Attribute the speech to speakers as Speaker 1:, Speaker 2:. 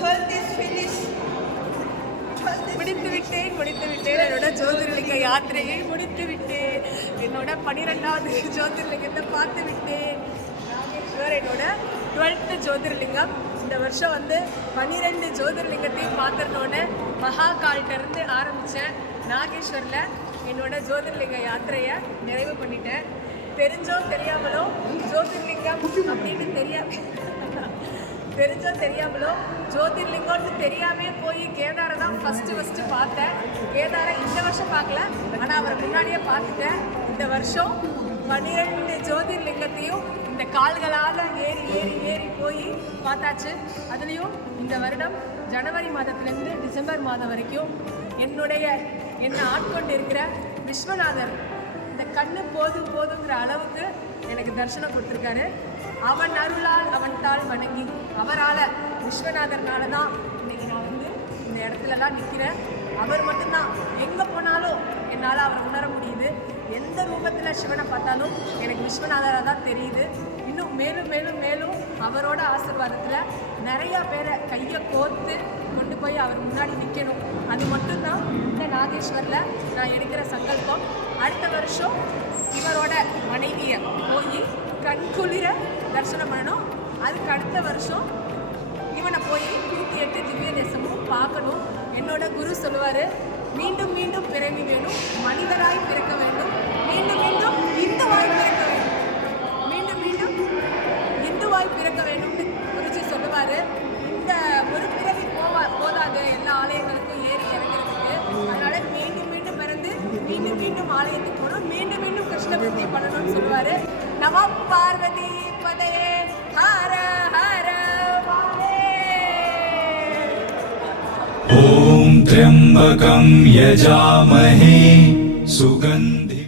Speaker 1: சொல்திஸ் முடித்து விட்டேன் முடித்து விட்டேன் என்னோட ஜோதிர்லிங்க யாத்திரையை முடித்து விட்டேன் என்னோட பனிரெண்டாவது ஜோதிர்லிங்கத்தை பார்த்து விட்டேன் இவர் என்னோட டுவெல்த்து ஜோதிர்லிங்கம். இந்த வருஷம் வந்து பனிரெண்டு ஜோதிர்லிங்கத்தையும் பார்த்துருந்தோன்னே மகாகால்கிட்டருந்து ஆரம்பித்தேன் நாகேஸ்வரில் என்னோட ஜோதிர்லிங்க யாத்திரையை நிறைவு பண்ணிட்டேன். தெரிஞ்சோ தெரியாமலோ ஜோதிர்லிங்கம் அப்படின்னு தெரியாது தெரிஞ்சோ தெரியாமலோ ஜோதிர்லிங்கம்னு தெரியாமே போய் கேதாரை தான் ஃபஸ்ட்டு ஃபஸ்ட்டு பார்த்தேன். கேதாரை இந்த வருஷம் பார்க்கல ஆனால் அவரை முன்னாடியே பார்த்துட்டேன். இந்த வருஷம் பன்னிரெண்டு ஜோதிர்லிங்கத்தையும் இந்த கால்களால் ஏறி ஏறி ஏறி போய் பார்த்தாச்சு. அதுலேயும் இந்த வருடம் ஜனவரி மாதத்துலேருந்து டிசம்பர் மாதம் வரைக்கும் என்னுடைய என்னை ஆட்கொண்டு இருக்கிற விஸ்வநாதர். இந்த கண்ணு போதும் போதுங்கிற அளவுக்கு எனக்கு தரிசனம் கொடுத்துருக்காரு. அவன் அருளால் அவன் தாள் வணங்கி அவரால் விஸ்வநாதர்னால தான் இன்னைக்கு நான் வந்து இந்த இடத்துலலாம் நிற்கிறேன் அவர் மட்டும்தான். எங்கே போனாலும் என்னால் அவரை உணர முடியுது. எந்த ரூபத்தில் சிவனை பார்த்தாலும் எனக்கு விஸ்வநாதராக தான் தெரியுது. இன்னும் மேலும் மேலும் மேலும் அவரோட ஆசீர்வாதத்தில் நிறையா பேரை கையை கோர்த்து கொண்டு போய் அவர் முன்னாடி நிற்கணும் அது மட்டும்தான் இந்த நாகேஸ்வரில் நான் எடுக்கிற சங்கல்பம். அடுத்த வருஷம் இவரோட மனைவி தரிசனம் பண்ணணும் அதுக்கு அடுத்த வருஷம் இவனை போய் நூற்றி எட்டு திவ்ய தேசமும் பார்க்கணும். என்னோட குரு சொல்லுவார் மீண்டும் மீண்டும் பிறவி வேணும் மனிதராய் பிறக்க வேண்டும். மீண்டும் மீண்டும் இந்துவாய் பிறக்க வேண்டும். மீண்டும் மீண்டும் இந்துவாய் பிறக்க வேண்டும்னு குருஜி சொல்லுவார். இந்த ஒரு பிறவி போவா போதாது. எல்லா ஆலயங்களுக்கும் ஏறி இறங்குறதுக்கு. அதனால மீண்டும் மீண்டும் பிறந்து மீண்டும் மீண்டும் ஆலயத்துக்கு போகணும். மீண்டும் மீண்டும் கிருஷ்ண பக்தி பண்ணணும்னு சொல்லுவார். நம பார்வதி
Speaker 2: त्र्यम्भकम् यजामहे सुगन्धि